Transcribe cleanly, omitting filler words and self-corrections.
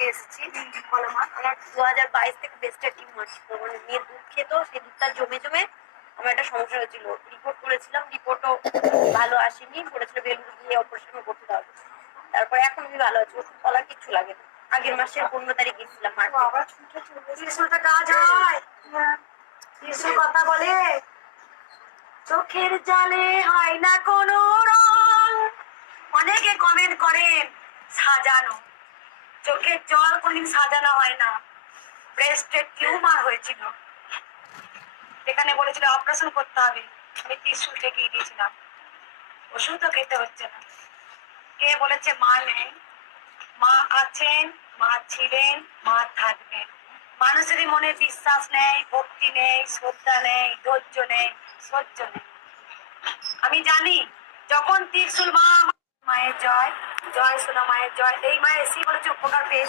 আগে এসেছি। বলো মা। আমার 2022 থেকে ব্রেস্টের টিউমার ছিল, মানে মেয়ের দুধ খেত, সেই দুধটা জমে জমে আমার একটা সমস্যা হয়েছিল। রিপোর্ট করেছিলাম, রিপোর্টও ভালো আসেনি, বলেছিল বেলুন দিয়ে অপারেশন করতে হবে। তারপরে এখন আমি ভালো আছি, ওষুধ পালা কিচ্ছু লাগে না। আগের মাসের 15 তারিখ গেছিলাম মার্চে। কাজ হয়, কথা বলে চোখের জলে হয় না কোনো রং। অনেকে কমেন্ট করেন সাজানো, চোখের জল কোনদিন সাজানো হয় না। ব্রেস্টের টিউমার হয়েছিল, এখানে বলেছিল অপারেশন করতে হবে, আমি ত্রিশূল ঠেকিয়ে দিয়েছিলাম। ওষুধও খেতে হচ্ছে না। কে বলেছে মা নেই? মা আছেন, মা ছিলেন, মা থাকবেন। মানুষেরই মনে বিশ্বাস নেই, ভক্তি নেই, শ্রদ্ধা নেই, ধৈর্য নেই, সহ্য নেই। আমি জানি যখন ত্রিশূল মা, মায়ের জয়, জয় সোনা মায়ের জয়, এই মায়ের এসেই বলেছে উপকার পেয়েছে।